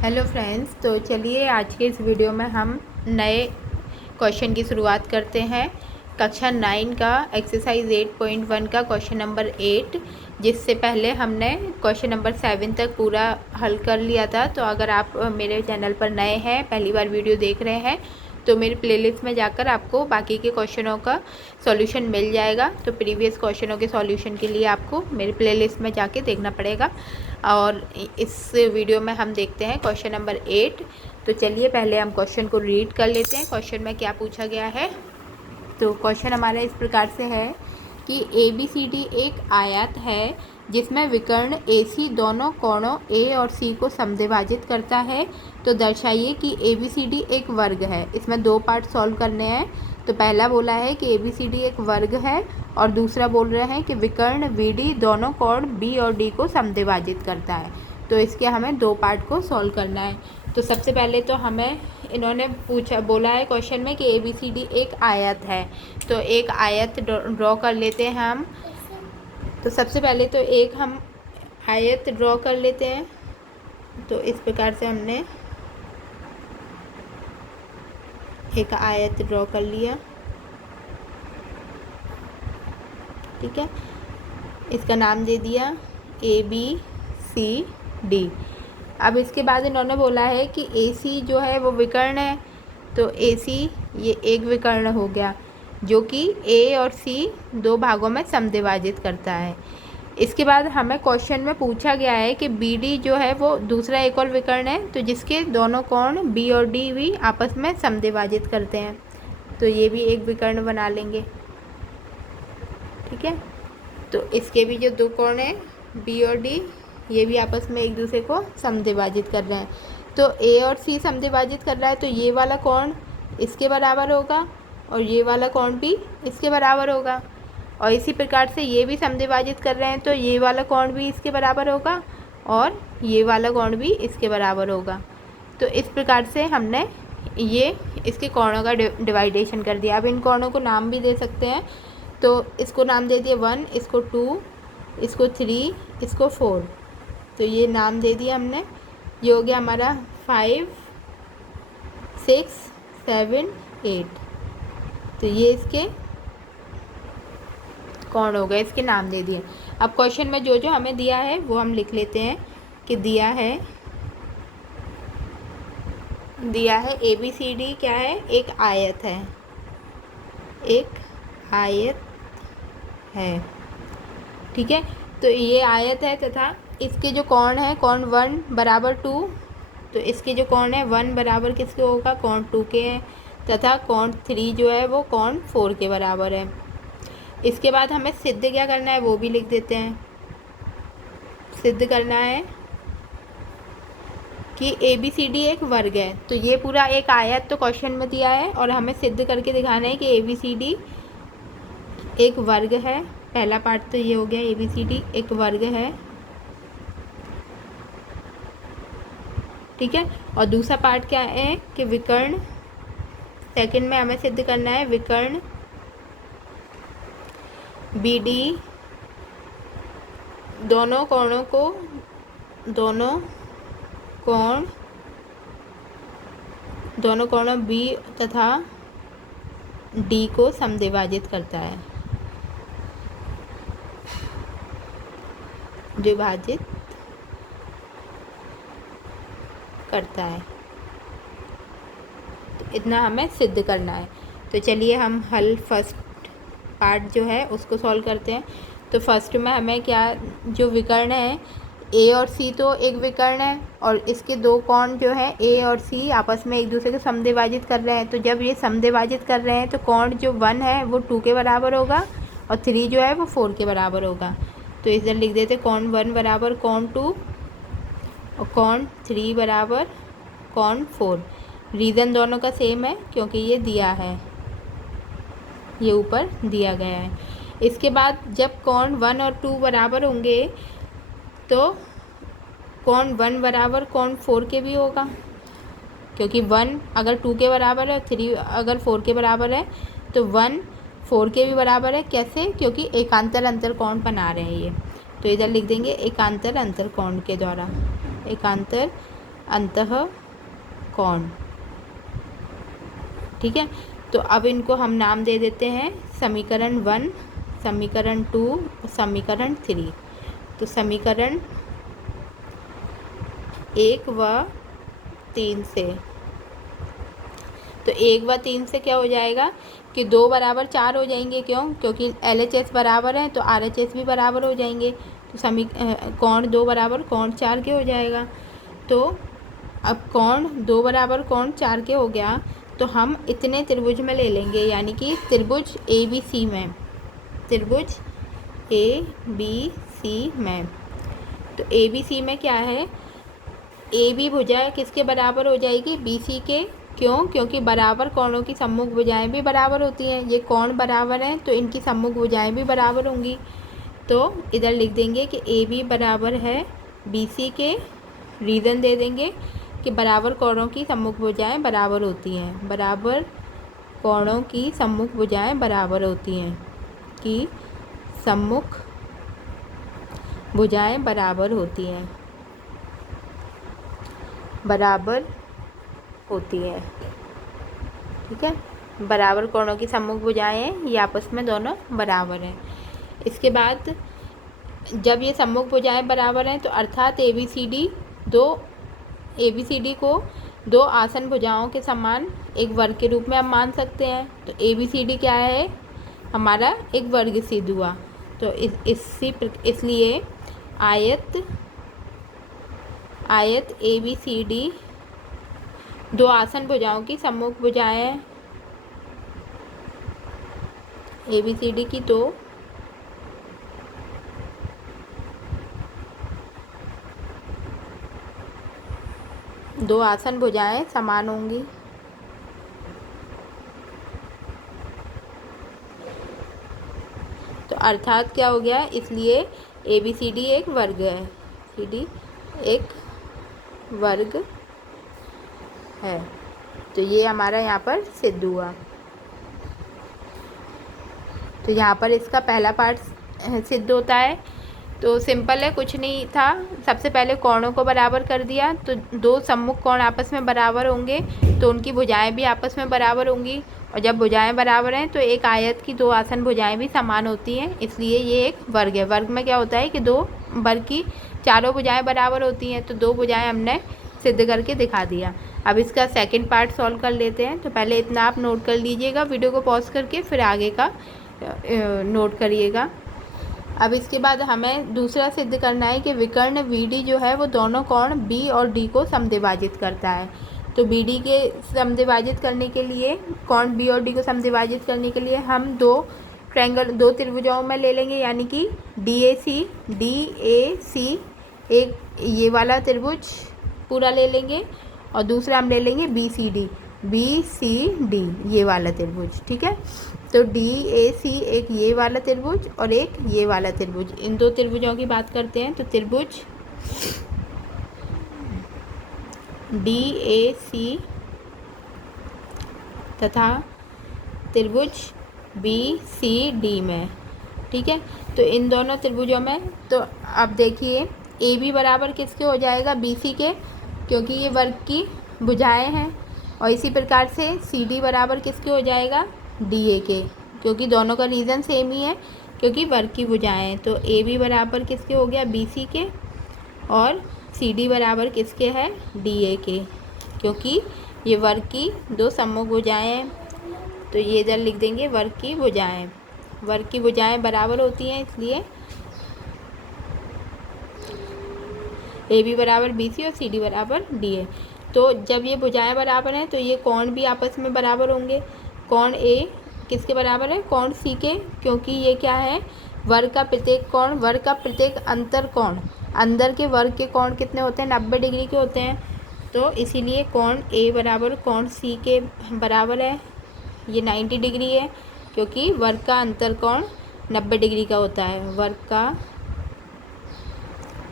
Hello friends, तो चलिए आज के इस वीडियो में हम नए क्वेश्चन की शुरुआत करते हैं। कक्षा 9 का एक्सरसाइज 8.1 का क्वेश्चन नंबर 8, जिससे पहले हमने क्वेश्चन नंबर 7 तक पूरा हल कर लिया था। तो अगर आप मेरे चैनल पर नए हैं, पहली बार वीडियो देख रहे हैं, तो मेरे प्लेलिस्ट में जाकर आपको बाकी के क्वेश्चनों का सॉल्यूशन मिल जाएगा। तो प्रीवियस क्वेश्चनों के सॉल्यूशन के लिए आपको मेरे प्लेलिस्ट में जाके देखना पड़ेगा। और इस वीडियो में हम देखते हैं क्वेश्चन नंबर 8। तो चलिए पहले हम क्वेश्चन को रीड कर लेते हैं। क्वेश्चन में क्या पूछा गया है। तो क्वेश्चन हमारा इस प्रकार से है कि ABCD एक आयत है जिसमें विकर्ण AC दोनों कोणों A और C को समद्विभाजित करता है। तो दर्शाइए कि ABCD एक वर्ग है। इसमें दो पार्ट सॉल्व करने हैं। तो पहला बोला है कि ABCD एक वर्ग है और दूसरा बोल रहे हैं कि विकर्ण VD दोनों कोण B और D को समद्विभाजित करता है। तो इसके हमें दो पार्ट को सॉल्व करना है। तो सबसे पहले तो हमें इन्होंने बोला है क्वेश्चन में कि ABCD एक आयत है। तो एक आयत ड्रॉ कर लेते हैं हम। तो सबसे पहले तो एक हम आयत ड्रॉ कर लेते हैं। तो इस प्रकार से हमने एक आयत ड्रॉ कर लिया। ठीक है, इसका नाम दे दिया ABCD। अब इसके बाद इन्होंने बोला है कि AC जो है वो विकर्ण है। तो AC ये एक विकर्ण हो गया जो कि A और C दो भागों में समद्विभाजित करता है। इसके बाद हमें क्वेश्चन में पूछा गया है कि BD जो है वो दूसरा एक और विकर्ण है, तो जिसके दोनों कोण B और D भी आपस में समद्विभाजित करते हैं। तो ये भी एक विकर्ण बना लेंगे। ठीक है, तो इसके भी जो दो कोण हैं B और D, ये भी आपस में एक दूसरे को समद्विभाजित कर रहे हैं। तो A और C समद्विभाजित कर रहा है, तो ये वाला कोण इसके बराबर होगा और ये वाला कोण भी इसके बराबर होगा। और इसी प्रकार से ये भी समद्विभाजित कर रहे हैं, तो ये वाला कोण भी इसके बराबर होगा और ये वाला कोण भी इसके बराबर होगा। तो इस प्रकार से हमने ये इसके कोणों का डिवाइडेशन कर दिया। अब इन कोणों को नाम भी दे सकते हैं। तो इसको नाम दे दिया 1, इसको 2, इसको 3, इसको 4। तो ये नाम दे दिया हमने। ये हो गया हमारा 5, 6, 7, 8। तो ये इसके कोण हो गए, इसके नाम दे दिए। अब क्वेश्चन में जो जो हमें दिया है वो हम लिख लेते हैं कि दिया है ABCD क्या है, एक आयत है, एक आयत है। ठीक है, तो ये आयत है तथा इसके जो कोण है, कोण 1 बराबर 2। तो इसके जो कोण है 1 बराबर किसके होगा, कोण 2 के हैं, तथा कोण 3 जो है वो कोण 4 के बराबर है। इसके बाद हमें सिद्ध क्या करना है वो भी लिख देते हैं। सिद्ध करना है कि ABCD एक वर्ग है। तो ये पूरा एक आयत तो क्वेश्चन में दिया है और हमें सिद्ध करके दिखाना है कि ABCD एक वर्ग है। पहला पार्ट तो ये हो गया, ABCD एक वर्ग है। ठीक है, और दूसरा पार्ट क्या है कि विकर्ण, सेकंड में हमें सिद्ध करना है विकर्ण BD दोनों कोणों B तथा D को समद्विभाजित करता है, विभाजित करता है। तो इतना हमें सिद्ध करना है। तो चलिए हम हल फर्स्ट पार्ट जो है उसको सॉल्व करते हैं। तो फर्स्ट में हमें क्या, जो विकर्ण है A और C तो एक विकर्ण है और इसके दो कोण जो है A और C आपस में एक दूसरे को समद्विभाजित कर रहे हैं। तो जब ये समद्विभाजित कर रहे हैं तो कोण जो 1 है वो 2 के बराबर होगा और 3 जो है वो 4 के बराबर होगा। तो इधर लिख देते कोण 1 बराबर कोण 2 और कोण 3 बराबर कोण 4। रीज़न दोनों का सेम है क्योंकि ये दिया है, ये ऊपर दिया गया है। इसके बाद जब कोण 1 और 2 बराबर होंगे तो कोण 1 बराबर कोण 4 के भी होगा, क्योंकि 1 अगर 2 के बराबर है, 3 अगर 4 के बराबर है, तो 1 4 के भी बराबर है। कैसे, क्योंकि एकांतर अंतर कोण बना रहे हैं ये। तो इधर लिख देंगे एकांतर अंतर कोण के द्वारा, एकांतर अंतः कोण। ठीक है, तो अब इनको हम नाम दे देते हैं समीकरण 1, समीकरण 2 और समीकरण 3। तो समीकरण 1 व 3 से, तो 1 व 3 से क्या हो जाएगा कि 2 बराबर 4 हो जाएंगे। क्यों? क्योंकि LHS बराबर है तो RHS भी बराबर हो जाएंगे। तो कोण 2 बराबर कोण 4 के हो जाएगा। तो अब कोण 2 बराबर कोण 4 के हो गया, तो हम इतने त्रिभुज में ले लेंगे, यानी कि त्रिभुज ABC में, त्रिभुज ABC में। तो ABC में क्या है, AB भुजा किसके बराबर हो जाएगी? BC के। क्यों? क्योंकि बराबर कोणों की सम्मुख भुजाएं भी बराबर होती हैं। ये कोण बराबर हैं तो इनकी सम्मुख भुजाएं भी बराबर होंगी। तो इधर लिख देंगे कि AB बराबर है BC के। रीज़न दे देंगे कि बराबर कोणों की सम्मुख भुजाएं बराबर होती हैं, बराबर कोणों की सम्मुख भुजाएं बराबर होती हैं, कि सम्मुख भुजाएं बराबर होती हैं, बराबर होती है। ठीक है, बराबर कोणों की सम्मुख भुजाएं ये आपस में दोनों बराबर हैं। इसके बाद जब ये सम्मुख भुजाएं बराबर हैं तो अर्थात ABCD को 2 आसन भुजाओं के समान एक वर्ग के रूप में हम मान सकते हैं। तो ABCD क्या है? हमारा एक वर्ग सिद्ध हुआ। तो इसलिए आयत ABCD 2 आसन भुजाओं की सम्मुख भुजाएं, ABCD की 2 आसन भुजाएं समान होंगी। तो अर्थात क्या हो गया? इसलिए ABCD एक वर्ग है, CD एक वर्ग है। तो ये हमारा यहाँ पर सिद्ध हुआ। तो यहाँ पर इसका पहला पार्ट सिद्ध होता है। तो सिंपल है, कुछ नहीं था। सबसे पहले कोणों को बराबर कर दिया, तो 2 सम्मुख कोण आपस में बराबर होंगे तो उनकी भुजाएं भी आपस में बराबर होंगी। और जब भुजाएं बराबर हैं तो एक आयत की 2 आसन भुजाएं भी समान होती हैं, इसलिए ये एक वर्ग है। वर्ग में क्या होता है कि 2 वर्ग की चारों भुजाएं बराबर होती हैं। तो 2 भुजाएं हमने सिद्ध करके दिखा दिया। अब इसका सेकंड पार्ट सॉल्व कर लेते हैं। तो पहले इतना आप नोट कर लीजिएगा वीडियो को पॉज करके, फिर आगे का नोट करिएगा। अब इसके बाद हमें दूसरा सिद्ध करना है कि विकर्ण BD जो है वो दोनों कोण B और D को समद्विभाजित करता है। तो BD के समद्विभाजित करने के लिए, कोण B और D को समद्विभाजित करने के लिए हम 2 त्रिभुजों में ले लेंगे, यानी कि DAC एक ये वाला त्रिभुज पूरा ले लेंगे और दूसरा हम ले लेंगे BCD ये वाला त्रिभुज। ठीक है, तो DAC एक ये वाला त्रिभुज और एक ये वाला त्रिभुज। इन 2 त्रिभुजों की बात करते हैं। तो त्रिभुज DAC तथा त्रिभुज BCD में। ठीक है, तो इन दोनों त्रिभुजों में, तो अब देखिए AB बराबर किसके हो जाएगा? BC के, क्योंकि ये वर्ग की भुजाएं हैं। और इसी प्रकार से CD बराबर किसके हो जाएगा? DA के, क्योंकि दोनों का रीज़न सेम ही है, क्योंकि वर्ग की भुजाएं हैं। तो AB बराबर किसके हो गया? BC के। और CD बराबर किसके है? DA के, क्योंकि ये वर्ग की 2 सम्मुख भुजाएं हैं। तो ये इधर लिख देंगे वर्ग की भुजाएं। वर्ग की भुजाएं बराबर होती हैं, इसलिए AB बराबर BC और CD बराबर DA। तो जब ये भुजाएं बराबर हैं तो ये कोण भी आपस में बराबर होंगे। कोण A किसके बराबर है? कोण C के, क्योंकि ये क्या है? वर्ग का प्रत्येक कोण, वर्ग का प्रत्येक अंतर कोण, अंदर के वर्ग के कोण कितने होते हैं? 90 डिग्री के होते हैं। तो इसीलिए कोण A बराबर कोण C के बराबर है। ये 90 डिग्री है, क्योंकि वर्ग का अंतर कोण 90 डिग्री का होता है। वर्ग का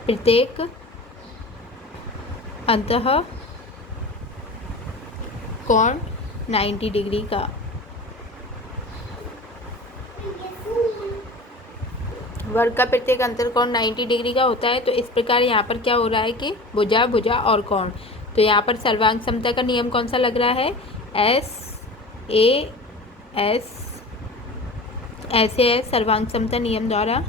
प्रत्येक अंतः कोण 90 डिग्री का। वर्ग का प्रत्येक अंतर कोण 90 डिग्री का होता है। तो इस प्रकार यहाँ पर क्या हो रहा है कि भुजा, भुजा और कोण, तो यहाँ पर सर्वांग समता का नियम कौन सा लग रहा है? SAS ऐसे है सर्वांग समता नियम द्वारा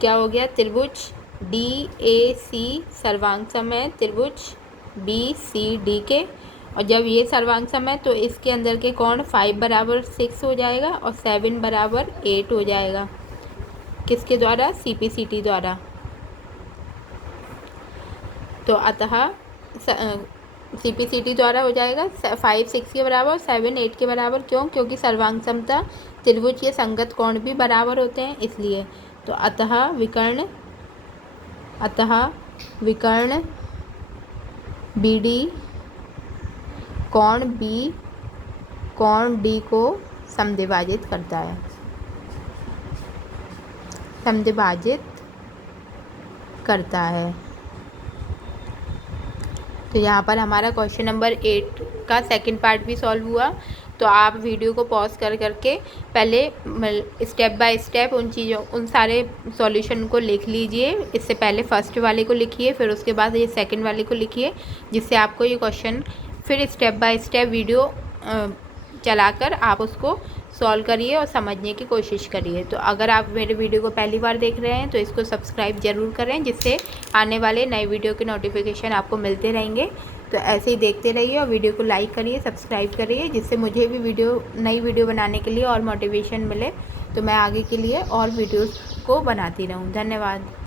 क्या हो गया? त्रिभुज DAC सर्वांग सम है त्रिभुज BCD के, और जब ये सर्वांग सम है तो इसके अंदर के कोण 5 बराबर 6 हो जाएगा और 7 बराबर 8 हो जाएगा। किसके द्वारा? CPCT द्वारा। तो अतः CPCT द्वारा हो जाएगा 5 6 के बराबर और 7 8 के बराबर। क्यों? क्योंकि सर्वांग समता त्रिभुज के संगत कोण भी बराबर होते हैं इसलिए। तो अतः विकर्ण BD कोण B कोण D को समद्विभाजित करता है। तो यहाँ पर हमारा क्वेश्चन नंबर 8 का सेकंड पार्ट भी सॉल्व हुआ। तो आप वीडियो को पॉज करके पहले स्टेप बाय स्टेप उन सारे सॉल्यूशन को लिख लीजिए। इससे पहले फर्स्ट वाले को लिखिए, फिर उसके बाद ये सेकंड वाले को लिखिए, जिससे आपको ये क्वेश्चन फिर स्टेप बाय स्टेप वीडियो चलाकर आप उसको सॉल्व करिए और समझने की कोशिश करिए। तो अगर आप मेरे वीडियो को पहली बार देख रहे हैं तो इसको सब्सक्राइब ज़रूर करें, जिससे आने वाले नए वीडियो के नोटिफिकेशन आपको मिलते रहेंगे। तो ऐसे ही देखते रहिए और वीडियो को लाइक करिए, सब्सक्राइब करिए, जिससे मुझे भी नई वीडियो बनाने के लिए और मोटिवेशन मिले, तो मैं आगे के लिए और वीडियोज़ को बनाती रहूँ। धन्यवाद।